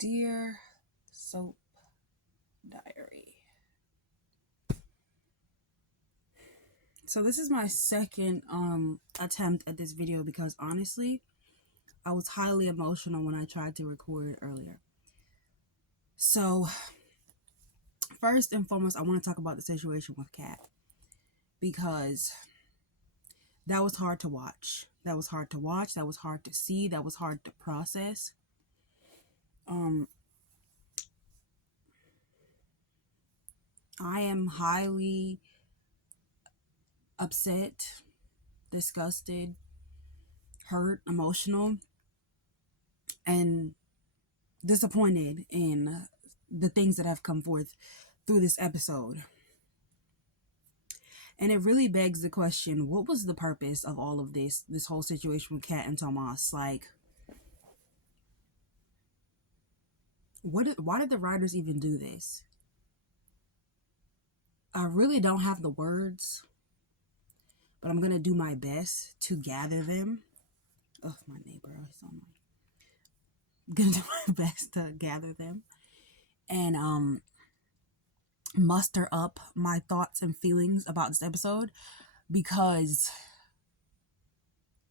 Dear Soap Diary. So this is my second attempt at this video because honestly, I was highly emotional when I tried to record it earlier. So first and foremost, I want to talk about the situation with Kat because that was hard to watch. That was hard to watch. That was hard to see. That was hard to process. I am highly upset, disgusted, hurt, emotional, and disappointed in the things that have come forth through this episode. And it really begs the question, what was the purpose of all of this whole situation with Kat and Tomas? Like, why did the writers even do this? I really don't have the words, but I'm gonna do my best to gather them. Oh, my neighbor, he's on my. I'm gonna do my best to gather them and muster up my thoughts and feelings about this episode, because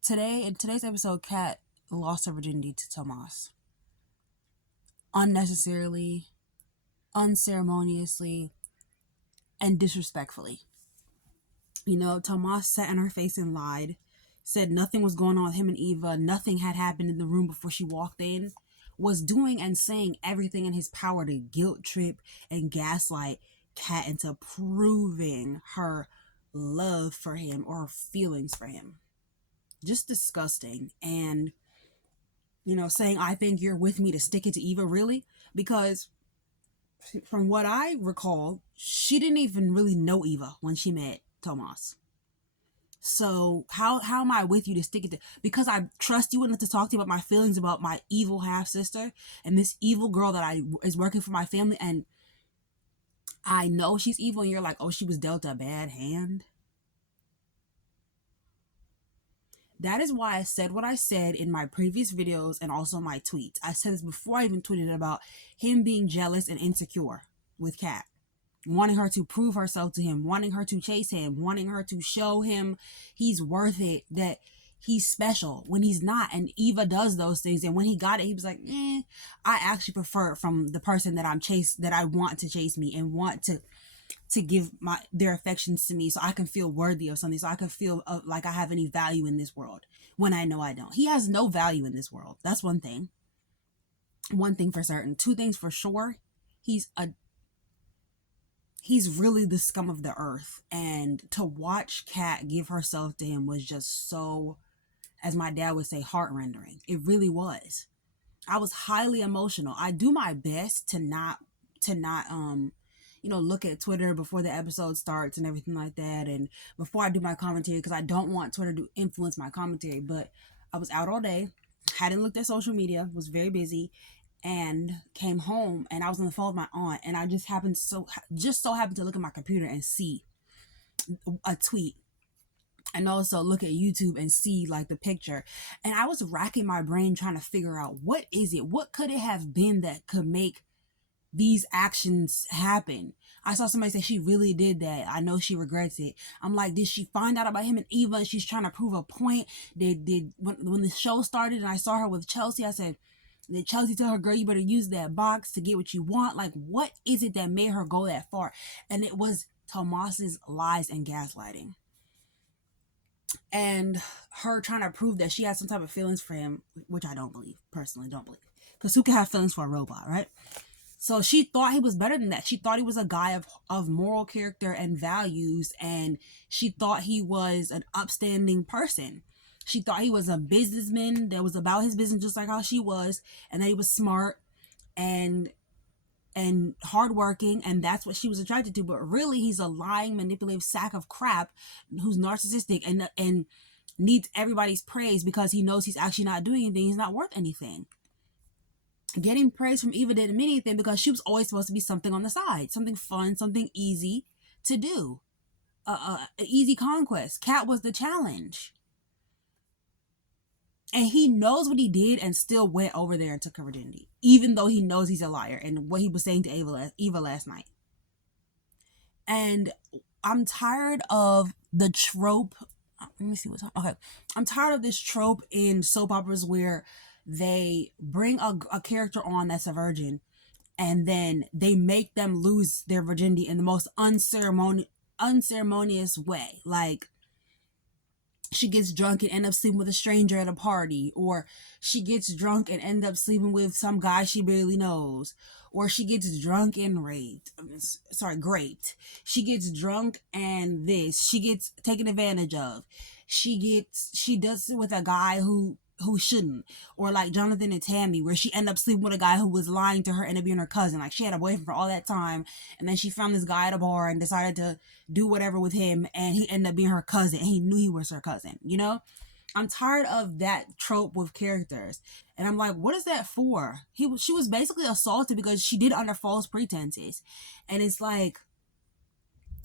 in today's episode, Kat lost her virginity to Tomas unnecessarily, unceremoniously, and disrespectfully. You know, Tomas sat in her face and lied, said nothing was going on with him and Eva, nothing had happened in the room before she walked in, was doing and saying everything in his power to guilt trip and gaslight Kat into proving her love for him or her feelings for him. Just disgusting. And, you know, saying, I think you're with me to stick it to Eva, really? Because from what I recall, she didn't even really know Eva when she met Tomas. So how am I with you to stick it to? Because I trust you enough to talk to you about my feelings about my evil half sister and this evil girl that is working for my family, and I know she's evil, and you're like, oh, she was dealt a bad hand. That is why I said what I said in my previous videos and also my tweets. I said this before I even tweeted about him being jealous and insecure with Kat, wanting her to prove herself to him, wanting her to chase him, wanting her to show him he's worth it, that he's special when he's not. And Eva does those things, and when he got it, he was like, I actually prefer it from the person that I want to chase me and want to give their affections to me, so I can feel worthy of something, so I can feel like I have any value in this world, when I know I don't. He has no value in this world. That's one thing for certain. Two things for sure: he's really the scum of the earth. And to watch Kat give herself to him was just so, as my dad would say, heart-rendering. It really was. I was highly emotional. I do my best to not look at Twitter before the episode starts and everything like that, and before I do my commentary, because I don't want Twitter to influence my commentary. But I was out all day, hadn't looked at social media, was very busy, and came home, and I was on the phone with my aunt, and I just so happened to look at my computer and see a tweet, and also look at YouTube and see like the picture. And I was racking my brain trying to figure out, what could it have been that could make these actions happen? I saw somebody say she really did that. I know she regrets it. I'm like, did she find out about him and Eva and she's trying to prove a point? When the show started and I saw her with Chelsea, I said, did Chelsea tell her, girl, you better use that box to get what you want? Like, what is it that made her go that far? And it was Tomas's lies and gaslighting, and her trying to prove that she had some type of feelings for him, which I don't believe, personally don't believe, because who can have feelings for a robot, right? So she thought he was better than that. She thought he was a guy of moral character and values, and she thought he was an upstanding person. She thought he was a businessman that was about his business just like how she was, and that he was smart and hardworking, and that's what she was attracted to. But really, he's a lying, manipulative sack of crap who's narcissistic and needs everybody's praise because he knows he's actually not doing anything. He's not worth anything. Getting praise from Eva didn't mean anything because she was always supposed to be something on the side, something fun, something easy to do, an easy conquest. Kat was the challenge. And he knows what he did and still went over there and took her virginity, even though he knows he's a liar and what he was saying to Eva last night. And I'm tired of the trope. Let me see what's okay. I'm tired of this trope in soap operas where they bring a character on that's a virgin and then they make them lose their virginity in the most unceremonious way. Like, she gets drunk and end up sleeping with a stranger at a party, or she gets drunk and end up sleeping with some guy she barely knows, or she gets drunk and raped. She gets drunk and she gets taken advantage of. She does it with a guy who shouldn't, or like Jonathan and Tammy, where she ended up sleeping with a guy who was lying to her, ended up being her cousin. Like, she had a boyfriend for all that time, and then she found this guy at a bar and decided to do whatever with him, and he ended up being her cousin, and he knew he was her cousin. I'm tired of that trope with characters, and I'm like, what is that for? She was basically assaulted because she did it under false pretenses, and it's like,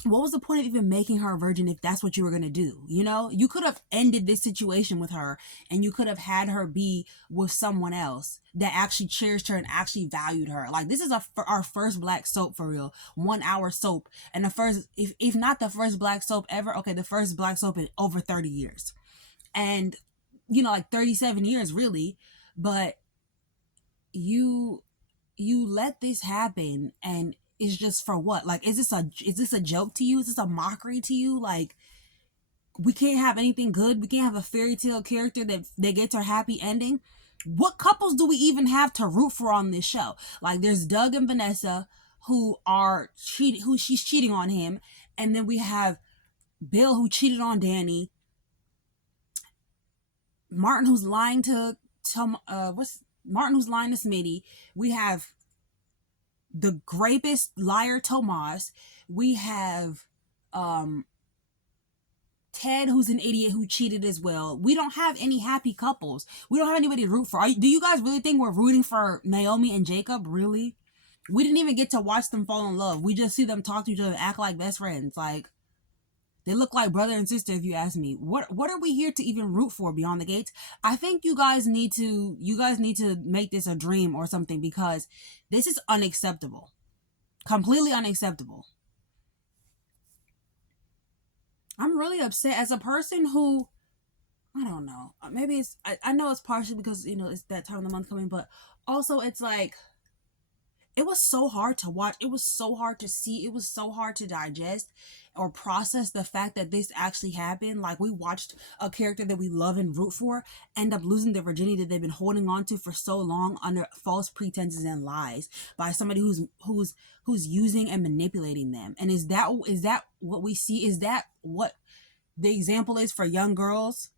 what was the point of even making her a virgin if that's what you were going to do? You could have ended this situation with her, and you could have had her be with someone else that actually cherished her and actually valued her. Like, this is our first black soap, for real. 1 hour soap. And the first, if not the first black soap ever, okay, the first black soap in over 30 years. And, like 37 years really. But you let this happen, and is just for what? Like, is this a joke to you? Is this a mockery to you? Like, we can't have anything good. We can't have a fairy tale character that gets her happy ending. What couples do we even have to root for on this show? Like, there's Doug and Vanessa who she's cheating on him, and then we have Bill who cheated on Danny, Martin who's lying to Martin who's lying to Smitty. We have the rapist liar Tomas. We have Ted, who's an idiot who cheated as well. We don't have any happy couples. We don't have anybody to root for. Do you guys really think we're rooting for Naomi and Jacob? Really? We didn't even get to watch them fall in love. We just see them talk to each other and act like best friends. Like, they look like brother and sister, if you ask me. What are we here to even root for beyond the gates? I think you guys need to make this a dream or something, because this is unacceptable. Completely unacceptable. I'm really upset as a person who, I don't know, maybe it's, I know it's partially because, it's that time of the month coming, but also it's like, it was so hard to watch. It was so hard to see. It was so hard to digest or process the fact that this actually happened. Like, we watched a character that we love and root for end up losing their virginity that they've been holding on to for so long under false pretenses and lies by somebody who's using and manipulating them. And is that what we see? Is that what the example is for young girls?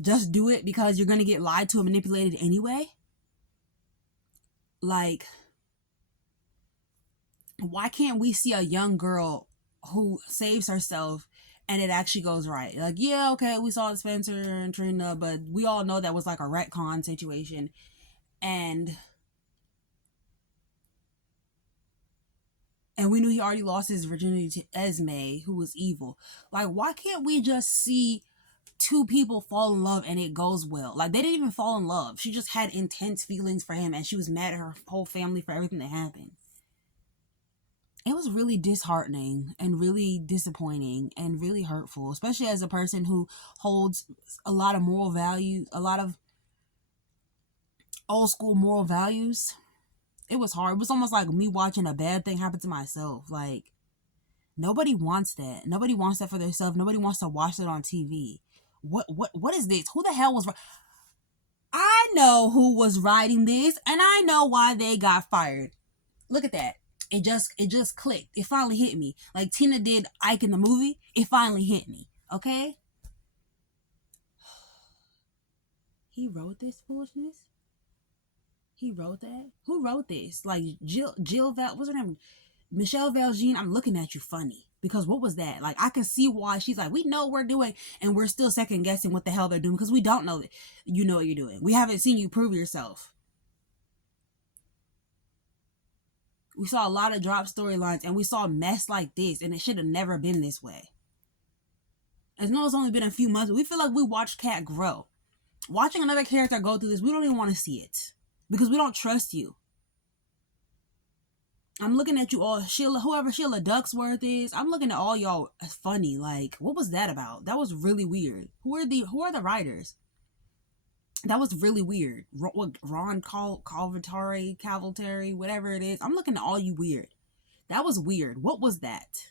Just do it because you're going to get lied to and manipulated anyway? Like, why can't we see a young girl who saves herself and it actually goes right? Like, yeah, okay, we saw Spencer and Trina, but we all know that was like a retcon situation. And we knew he already lost his virginity to Esme, who was evil. Like, why can't we just see two people fall in love and it goes well? Like, they didn't even fall in love. She just had intense feelings for him, and she was mad at her whole family for everything that happened. It was really disheartening and really disappointing and really hurtful, especially as a person who holds a lot of moral values, a lot of old school moral values. It was hard. It was almost like me watching a bad thing happen to myself. Like, nobody wants that. Nobody wants that for themselves. Nobody wants to watch it on TV. What is this? Who the hell was... I know who was writing this, and I know why they got fired. Look at that. It just clicked. It finally hit me. Like Tina did Ike in the movie. It finally hit me. Okay? He wrote this foolishness? He wrote that? Who wrote this? Like Jill what's her name? Michelle Valjean. I'm looking at you funny. Because what was that? Like, I can see why she's like, we know what we're doing, and we're still second guessing what the hell they're doing because we don't know that you know what you're doing. We haven't seen you prove yourself. We saw a lot of drop storylines, and we saw a mess like this, and it should have never been this way. I know it's only been a few months, but we feel like we watched Kat grow. Watching another character go through this, we don't even want to see it because we don't trust you. I'm looking at you all, Sheila, whoever Sheila Ducksworth is. I'm looking at all y'all as funny. Like, what was that about? That was really weird. Who are the writers? That was really weird. Ron Calvatari, whatever it is. I'm looking at all you weird. That was weird. What was that?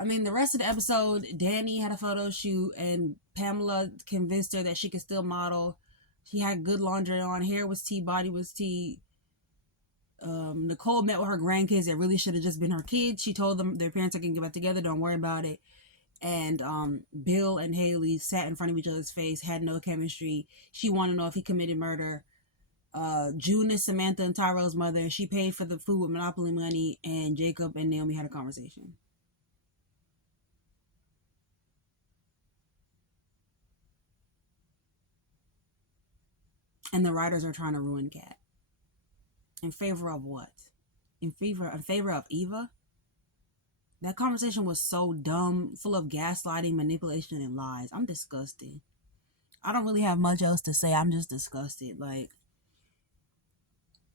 I mean, the rest of the episode, Danny had a photo shoot and Pamela convinced her that she could still model. She had good laundry on. Hair was tea, body was tea. Nicole met with her grandkids that really should have just been her kids. She told them their parents are going to get back together. Don't worry about it. And Bill and Haley sat in front of each other's face, had no chemistry. She wanted to know if he committed murder. June is Samantha and Tyrell's mother. She paid for the food with Monopoly money, and Jacob and Naomi had a conversation. And the writers are trying to ruin Kat. In favor of what? In favor of Eva? That conversation was so dumb, full of gaslighting, manipulation, and lies. I'm disgusted. I don't really have much else to say. I'm just disgusted. Like,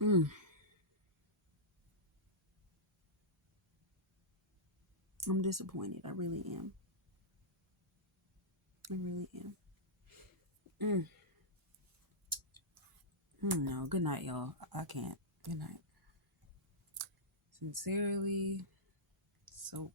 I'm disappointed. I really am. I really am. No, good night, y'all. I can't. Good night. Sincerely, so